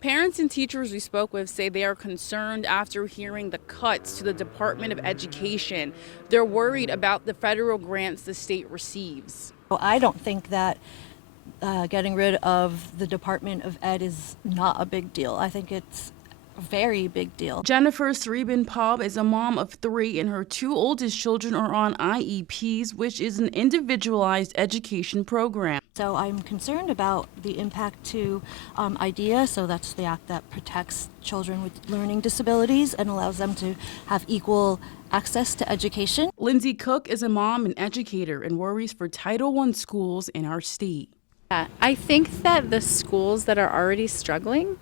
Parents and teachers we spoke with say they are concerned after hearing the cuts to the Department of Education. They're worried about the federal grants the state receives. I don't think that getting rid of the Department of Ed is not a big deal. I think it's a very big deal. Jennifer Sreeben-Pobb is a mom of 3, and her 2 oldest children are on IEPs, which is an individualized education program. So I'm concerned about the impact to IDEA. So that's the act that protects children with learning disabilities and allows them to have equal access to education. Lindsay Cook is a mom and educator and worries for Title I schools in our state. Yeah, I think that the schools that are already struggling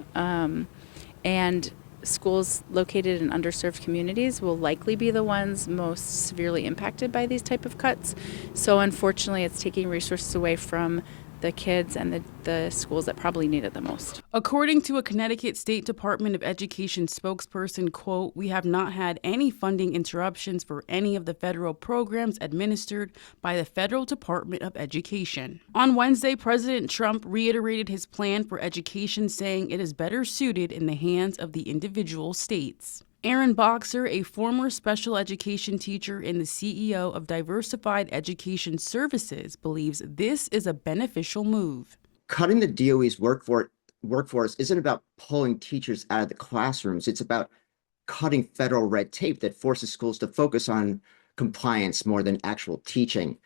and schools located in underserved communities will likely be the ones most severely impacted by these type of cuts. So unfortunately, it's taking resources away from the kids and the schools that probably need it the most. According to a Connecticut State Department of Education spokesperson, quote, "We have not had any funding interruptions for any of the federal programs administered by the Federal Department of Education." On Wednesday, President Trump reiterated his plan for education, saying it is better suited in the hands of the individual states. Aaron Boxer, a former special education teacher and the CEO of Diversified Education Services, believes this is a beneficial move. Cutting the DOE's workforce isn't about pulling teachers out of the classrooms. It's about cutting federal red tape that forces schools to focus on compliance more than actual teaching.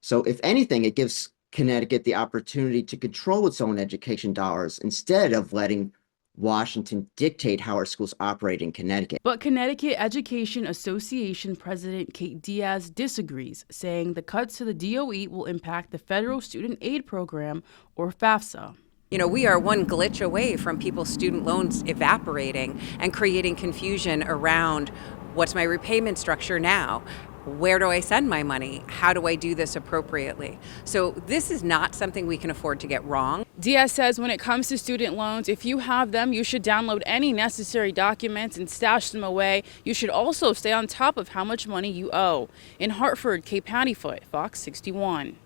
So if anything, it gives Connecticut the opportunity to control its own education dollars instead of letting Washington dictate how our schools operate in Connecticut. But Connecticut Education Association President Kate Diaz disagrees, saying the cuts to the DOE will impact the Federal Student Aid Program, or FAFSA. You know, we are one glitch away from people's student loans evaporating and creating confusion around what's my repayment structure now? Where do I send my money? How do I do this appropriately? So this is not something we can afford to get wrong. Diaz says when it comes to student loans, if you have them, you should download any necessary documents and stash them away. You should also stay on top of how much money you owe. In Hartford, Kate Pattyfoot, Fox 61.